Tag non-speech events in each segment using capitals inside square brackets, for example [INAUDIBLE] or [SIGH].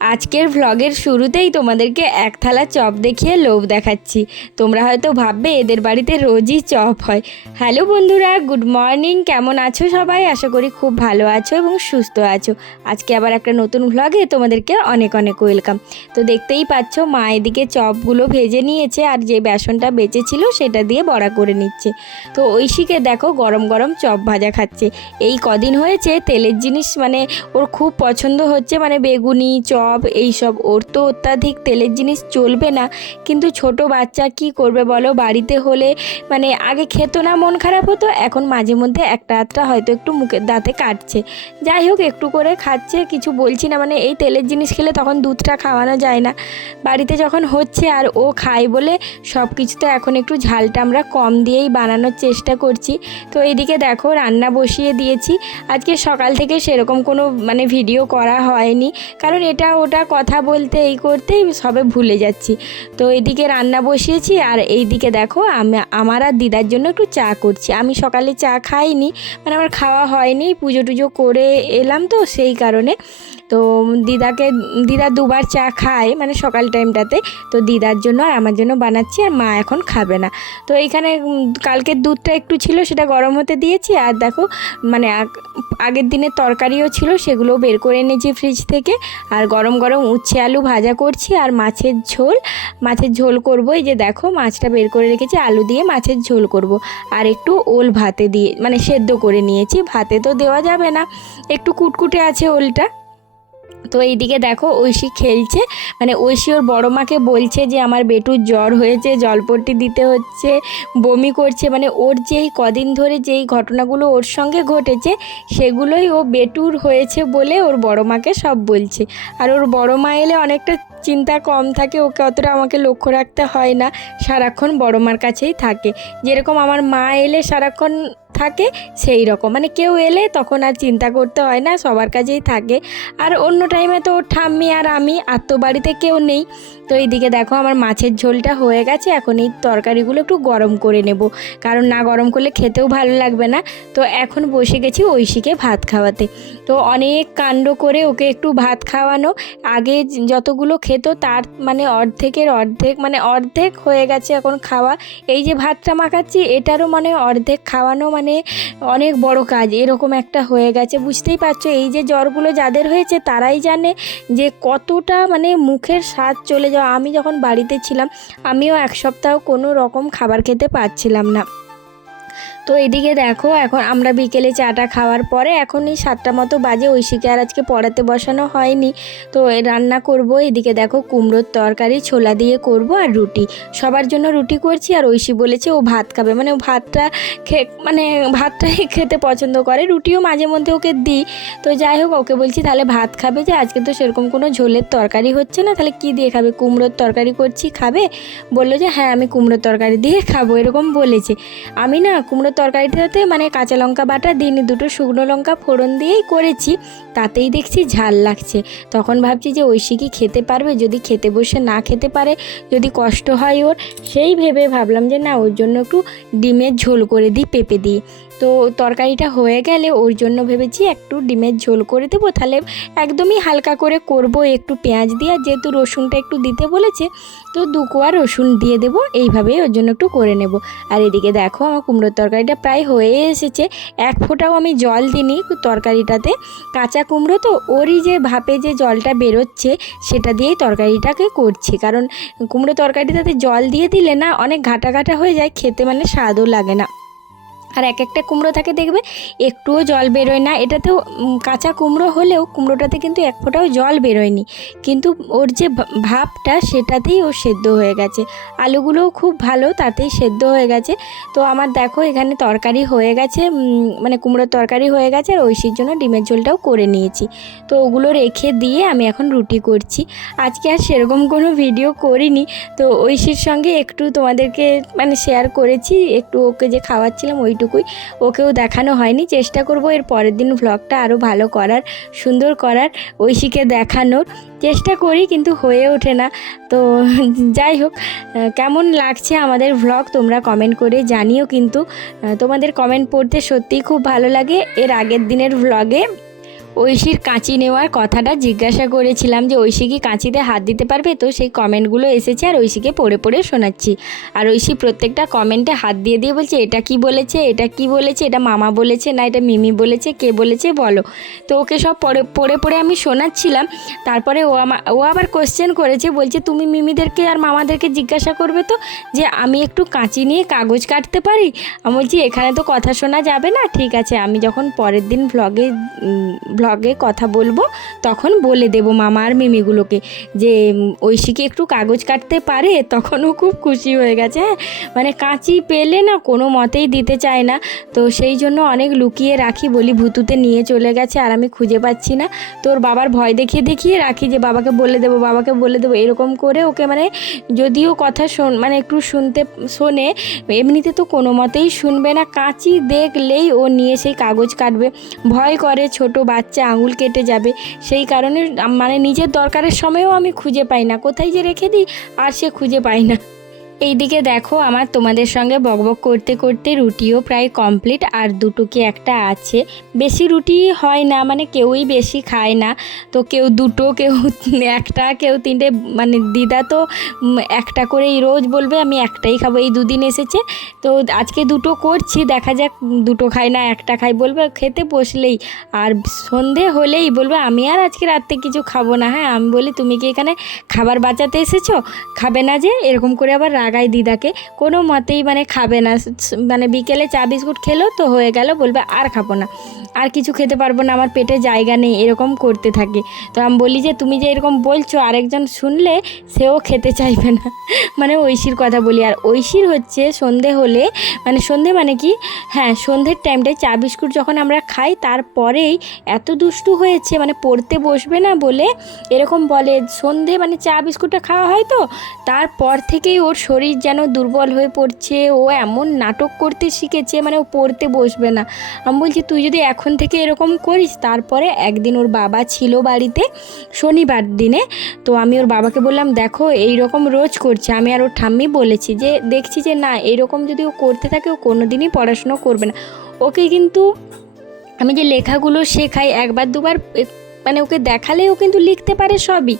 আজকের ভ্লগের শুরুতেই তোমাদেরকে এক থালা চপ দেখিয়ে লোভ দেখাচ্ছি। তোমরা হয়তো ভাববে এদের বাড়িতে রোজই চপ হয়। হ্যালো বন্ধুরা গুড মর্নিং কেমন আছো সবাই? আশা করি খুব ভালো আছো এবং সুস্থ আছো। আজকে আবার একটা নতুন ভ্লগে তোমাদেরকে অনেক অনেক ওয়েলকাম তো দেখতেই পাচ্ছ, মা এদিকে চপগুলো ভেজে নিয়েছে আর যে বেসনটা বেঁচেছিল সেটা দিয়ে বড়া করে নিচ্ছে। তো ঐশীকে দেখো গরম গরম চপ ভাজা খাচ্ছে। এই কদিন হয়েছে তেলের জিনিস মানে ওর খুব পছন্দ হচ্ছে মানে বেগুনি, চপ এইসব। ওর তো অত্যাধিক তেলের জিনিস চলবে না। কিন্তু ছোট বাচ্চা কি করবে বলো? বাড়িতে হলে মানে আগে খেত না, মন খারাপ হতো। এখন মাঝে মধ্যে একটা আধটা হয়তো একটু মুখের দাঁতে কাটছে। যাই হোক, একটু করে খাচ্ছে, কিছু বলছি না। মানে এই তেলের জিনিস খেলে তখন দুধটা খাওয়ানো যায় না। বাড়িতে যখন হচ্ছে আর ও খায় বলে সব কিছুতে এখন একটু ঝালটা আমরা কম দিয়েই বানানোর চেষ্টা করছি। তো এইদিকে দেখো, রান্না বসিয়ে দিয়েছি। আজকে সকাল থেকে সেরকম কোনো মানে ভিডিও করা হয়নি। কারণ এটা ওটা কথা বলতে এই করতেই সবে ভুলে যাচ্ছি। তো এদিকে রান্না বসিয়েছি আর এইদিকে দেখো আমি, আমার আর দিদার জন্য একটু চা করছি। আমি সকালে চা খাইনি মানে আমার খাওয়া হয়নি, পুজো টুজো করে এলাম তো সেই কারণে। তো দিদাকে দিদা দুবার চা খায় মানে সকাল টাইমটাতে। তো দিদার জন্য আর আমার জন্য বানাচ্ছি আর মা এখন খাবে না। তো এইখানে উম, কালকের দুধটা একটু ছিল সেটা গরম হতে দিয়েছি আর দেখো মানে আগ- আগের দিনের তরকারিও ছিল সেগুলো বের করে এনেছি ফ্রিজ থেকে। আর গরম গরম উচ্ছে আলু ভাজা করছি আর মাছের ঝোল মাছের ঝোল করব। এই যে দেখো মাছটা বের করে রেখেছি আলু দিয়ে মাছের ঝোল করব। আর একটু ওল ভাতে দিয়ে মানে সেদ্ধ করে নিয়েছি। ভাতে তো দেওয়া যাবে না। একটু কুটকুটে আছে ওলটা। তো এইদিকে দেখো ঐশী খেলছে। মানে ঐশী ওর বড় মাকে বলছে যে, আমার বেটুর জ্বর হয়েছে, জলপট্টি দিতে হচ্ছে, বমি করছে। মানে ওর যেই কদিন ধরে যেই ঘটনাগুলো ওর সঙ্গে ঘটেছে, সেগুলোই ও বেটুর হয়েছে বলে ওর বড় মাকে সব বলছে। আর ওর বড় মা এলে অনেকটা চিন্তা কম থাকে, ওকে অতটা আমাকে লক্ষ্য রাখতে হয় না, সারাক্ষণ বড় মার কাছেই থাকে। যেরকম আমার মা এলে সারাক্ষণ থাকে, সেই রকম। মানে কেউ এলে তখন আর চিন্তা করতে হয় না, সবার কাছেই থাকে। আর অন্য টাইমে তো ওর ঠাম্মি আর আমি আর তো বাড়িতে কেউ নেই। তো এইদিকে দেখো আমার মাছের ঝোলটা হয়ে গেছে, এখন এই তরকারিগুলো একটু গরম করে নেব। কারণ না গরম করলে খেতেও ভালো লাগবে না। তো এখন বসে গেছি ঐশীকে ভাত খাওয়াতে। তো অনেক কাণ্ড করে ওকে একটু ভাত খাওয়ানো। আগে যতগুলো খেত তার মানে অর্ধেকের অর্ধেক মানে অর্ধেক হয়ে গেছে এখন খাওয়া। এই যে ভাতটা মাখাচ্ছি, এটারও মানে অর্ধেক খাওয়ানো মানে অনেক বড় কাজ, এরকম একটা হয়ে গেছে। বুঝতেই পারছ, এই যে জ্বরগুলো যাদের হয়েছে তারাই জানে যে কতটা মানে মুখের স্বাদ চলে যাওয়া। আমি যখন বাড়িতে ছিলাম, আমিও এক সপ্তাহ কোনো রকম খাবার খেতে পারছিলাম না। তো এদিকে দেখো, এখন আমরা বিকেলে চাটা খাওয়ার পরে এখন এই সাতটা মতো বাজে, ঐশীকে আর আজকে পড়াতে বসানো হয়নি। তো রান্না করব, এদিকে দেখো কুমড়োর তরকারি, ছোলা দিয়ে করব আর রুটি। সবার জন্য রুটি করছি আর ঐশী বলেছে ও ভাত খাবে। মানে ভাতটা খে মানে ভাতটাই [LAUGHS] খেতে পছন্দ করে, রুটিও মাঝে মধ্যে ওকে দিই। তো যাই হোক, ওকে বলছি তাহলে ভাত খাবে যে আজকে তো সেরকম কোনো ঝোলের তরকারি হচ্ছে না, তাহলে কি দিয়ে খাবে? কুমড়োর তরকারি করছি, খাবে? বলল যে হ্যাঁ আমি কুমড়োর তরকারি দিয়ে খাব, এরকম বলেছে। আমি না কুমড়োর তরকারিটাতে মানে কাঁচা লঙ্কা বাটা, দিয়ে দুটো শুকনো লঙ্কা ফোড়ন দিয়েই করেছি। তাতেই দেখছি ঝাল লাগছে। তখন ভাবছি যে ঐশী কি খেতে পারবে? যদি খেতে বসে না খেতে পারে, যদি কষ্ট হয় ওর, সেই ভেবে ভাবলাম যে না, ওর জন্য একটু ডিমের ঝোল করে দিই, পেঁপে দিই। তো তরকারিটা হয়ে গেলে ওর জন্য ভেবেছি একটু ডিমের ঝোল করে দেবো। তাহলে একদমই হালকা করে করব, একটু পেঁয়াজ দিয়ে। আর যেহেতু রসুনটা একটু দিতে বলেছে, তো দু কোয়া রসুন দিয়ে দেবো। এইভাবেই ওর জন্য একটু করে নেব। আর এদিকে দেখো আমার কুমড়োর তরকারিটা প্রায় হয়ে এসেছে। এক ফোঁটাও আমি জল দিইনি তরকারিটাতে। কাঁচা কুমড়ো তো ওরই যে ভাপে যে জলটা বেরোচ্ছে, সেটা দিয়েই তরকারিটাকে করছি। কারণ কুমড়ো তরকারিটাতে জল দিয়ে দিলে না অনেক ঘাটা ঘাটা হয়ে যায়, খেতে মানে স্বাদও লাগে না। আর এক একটা কুমড়ো থাকে দেখবে, একটুও জল বেরোয় না। এটাতেও কাঁচা কুমড়ো হলেও কুমড়োটাতে কিন্তু এক ফোঁটাও জল বেরোয়নি। কিন্তু ওর যে ভা- ভাপটা সেটাতেই ও সেদ্ধ হয়ে গেছে। আলুগুলোও খুব ভালো, তাতেই সেদ্ধ হয়ে গেছে। তো আমার দেখো, এখানে তরকারি হয়ে গেছে মানে কুমড়োর তরকারি হয়ে গেছে আর ঐশীর জন্য ডিমের ঝোলটাও করে নিয়েছি। তো ওগুলো রেখে দিয়ে আমি এখন রুটি করছি। আজকে আর সেরকম কোনো ভিডিও করিনি। তো ঐশীর সঙ্গে একটু তোমাদেরকে মানে শেয়ার করেছি, একটু ওকে যে খাওয়াচ্ছিলাম ওইটুকুই ওকেও দেখানো হয়নি, চেষ্টা করব এর পরের দিন ভ্লগটা আরও ভালো করার, সুন্দর করার, ঐশীকে দেখানোর। চেষ্টা করি কিন্তু হয়ে ওঠে না। তো যাই হোক কেমন লাগছে আমাদের ভ্লগ তোমরা কমেন্ট করে জানিও কিন্তু। তোমাদের কমেন্ট পড়তে সত্যিই খুব ভালো লাগে। এর আগের দিনের ভ্লগে ঐশীর কাঁচি নেওয়ার কথাটা জিজ্ঞাসা করেছিলাম যে, ঐশী কি কাঁচিতে হাত দিতে পারবে? তো সেই কমেন্টগুলো এসেছে আর ঐশীকে পড়ে পড়ে শোনাচ্ছি। আর ঐশী প্রত্যেকটা কমেন্টে হাত দিয়ে দিয়ে বলছে, এটা কি বলেছে? এটা কি বলেছে? এটা মামা বলেছে না এটা মিমি বলেছে? কে বলেছে? বলো। তো ওকে সব পড়ে পড়ে পড়ে আমি শোনাচ্ছিলাম। তারপরে ও আমা, ও আবার কোশ্চেন করেছে, বলছে, তুমি মিমিদেরকে আর মামাদেরকে জিজ্ঞাসা করবে তো যে, আমি একটু কাঁচি নিয়ে কাগজ কাটতে পারি? আমি বলছি, এখানে তো কথা শোনা যাবে না। ঠিক আছে, আমি যখন পরের দিন ভ্লগে ভ্লগে কথা বলব, তখন বলে দেবো মামা আর মিমিগুলোকে যে ঐশীকে একটু কাগজ কাটতে পারে, তখন ও খুব খুশি হয়ে গেছে। হ্যাঁ মানে কাঁচি পেলে না কোনো মতেই দিতে চায় না। তো সেই জন্য অনেক লুকিয়ে রাখি, বলি ভুতুতে নিয়ে চলে গেছে আর আমি খুঁজে পাচ্ছি না। তোর বাবার ভয় দেখিয়ে দেখিয়ে রাখি যে, বাবাকে বলে দেবো, বাবাকে বলে দেবো, এরকম করে ওকে মানে যদিও কথা শোন মানে একটু শুনতে শোনে, এমনিতে তো কোনো মতেই শুনবে না। কাঁচি দেখলেই ও নিয়ে সেই কাগজ কাটবে। ভয় করে ছোট বাচ্চা আঙুল কেটে যাবে। সেই কারণে মানে নিজের দরকারের সময়ও আমি খুঁজে পাই না। কোথায় যে রেখে দিই, আর সে খুঁজে পাই না। এইদিকে দেখো, আমার তোমাদের সঙ্গে বকবক করতে করতে রুটিও প্রায় কমপ্লিট আর দুটো কি একটা আছে। বেশি রুটি হয় না মানে কেউই বেশি খায় না। তো কেউ দুটো, কেউ [LAUGHS] একটা, কেউ তিনটে মানে দিদা তো একটা করেই রোজ বলবে, আমি একটাই খাব। এই দুদিন এসেছে, তো আজকে দুটো করছি, দেখা যাক, দুটো খাই না, একটা খাই বলবে, খেতে বসলেই। আর সন্ধে হলেই বলবে, আমি আর আজকে রাত্রে কিছু খাব না হ্যাঁ? আমি বলি, তুমি কি এখানে খাবার বাঁচাতে এসেছ? খাবে না যে, এরকম করে আবার রাগাই দিদাকে। কোনো মতেই মানে খাবে না। মানে বিকেলে চা বিস্কুট খেলো তো হয়ে গেল, বলবে আর খাব না। আর কিছু খেতে পারব না, আমার পেটে জায়গা নেই, এরকম করতে থাকে। তো আমি বলি যে, তুমি যে এরকম বলছো, আরেকজন শুনলে সেও খেতে চাইবে না। [LAUGHS] মানে ঐশীর কথা বলি। আর ঐশীর হচ্ছে সন্ধে হলে মানে সন্ধে মানে কি? হ্যাঁ সন্ধ্যের টাইমটায় চা বিস্কুট যখন আমরা খাই, তারপরেই এত দুষ্টু হয়েছে মানে পড়তে বসবে না বলে, এরকম বলে, সন্ধে মানে চা বিস্কুটটা খাওয়া হয় তো? তারপর থেকেই ওর শরীর যেন দুর্বল হয়ে পড়ছে, ও এমন নাটক করতে শিখেছে মানে ও পড়তে বসবে না। আমি বলছি, তুই যদি এখন থেকে এরকম করিস, তারপরে একদিন ওর বাবা ছিল বাড়িতে শনিবার দিনে, তো আমি ওর বাবাকে বললাম, দেখো এই রকম রোজ করছে। আমি আর ওর ঠাম্মি বলেছি যে, দেখছি যে না, এরকম যদি ও করতে থাকে, ও কোনো দিনই পড়াশুনো করবে না। ওকে কিন্তু আমি যে লেখাগুলো শেখাই, একবার দুবার মানে ওকে দেখালে ও কিন্তু লিখতে পারে সবই।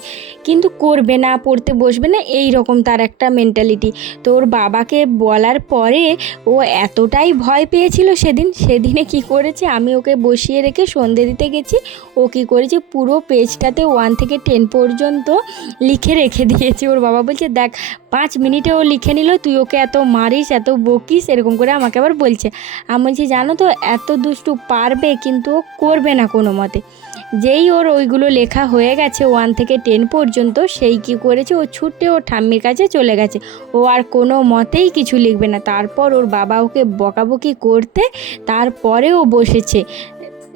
কিন্তু করবে না, পড়তে বসবে না এই রকম তার একটা মেন্টালিটি তো ওর বাবাকে বলার পরে ও এতটাই ভয় পেয়েছিল সেদিন, সেদিনে কি করেছে? আমি ওকে বসিয়ে রেখে সন্ধে দিতে গেছি। ও কি করেছে? পুরো পেজটাতে ওয়ান থেকে টেন পর্যন্ত লিখে রেখে দিয়েছে। ওর বাবা বলছে, দেখ, পাঁচ মিনিটে ও লিখে নিল, তুই ওকে এত মারিস, এত বকিস, এরকম করে আমাকে আবার বলছে। আমি বলছি, জানো তো, এত দুষ্টু পারবে, কিন্তু ও করবে না কোনো মতে। যেই ওর ওইগুলো লেখা হয়ে গেছে ওয়ান থেকে টেন পর্যন্ত, সেই কি করেছে? ও ছুটে ও ঠাম্মির কাছে চলে গেছে। ও আর কোনো মতেই কিছু লিখবে না। তারপর ওর বাবা ওকে বকাবকি করতে তারপরে ও বসেছে।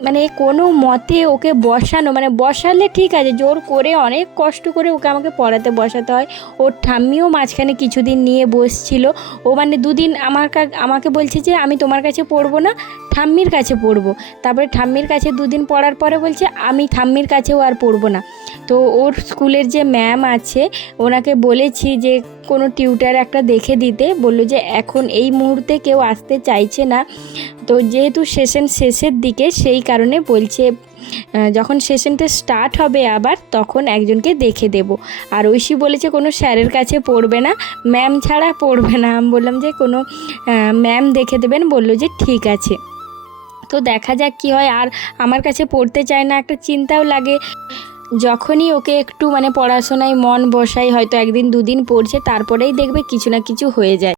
মানে কোনো মতে ওকে বসানো মানে বসালে ঠিক আছে, জোর করে, অনেক কষ্ট করে ওকে আমাকে পড়াতে বসাতে হয়। ওর ঠাম্মিও মাঝখানে কিছুদিন নিয়ে বসছিল। ও মানে দুদিন আমার আমাকে বলছে যে, আমি তোমার কাছে পড়ব না, ঠাম্মির কাছে পড়ব। তারপরে ঠাম্মির কাছে দুদিন পড়ার পরে বলছে, আমি ঠাম্মির কাছেও আর পড়ব না। তো ওর স্কুলের যে ম্যাম আছে, ওনাকে বলেছি যে কোনো টিউটার একটা দেখে দিতে, বলল যে এখন এই মুহূর্তে কেউ আসতে চাইছে না। তো যেহেতু সেশন শেষের দিকে, সেই কারণে বলছে যখন সেশনটা স্টার্ট হবে আবার, তখন একজনকে দেখে দেব। আর ঐশী বলেছে, কোনো স্যারের কাছে পড়বে না ম্যাম ছাড়া পড়বে না। আমি বললাম যে, কোনো ম্যাম দেখে দেবেন, বলল যে ঠিক আছে। তো দেখা যাক কি হয়। আর আমার কাছে পড়তে চায় না, একটা চিন্তাও লাগে। যখনই ওকে একটু মানে পড়াশোনায় মন বসাই হয়তো একদিন দুদিন পড়ছে, তারপরেই দেখবে কিছু না কিছু হয়ে যায়।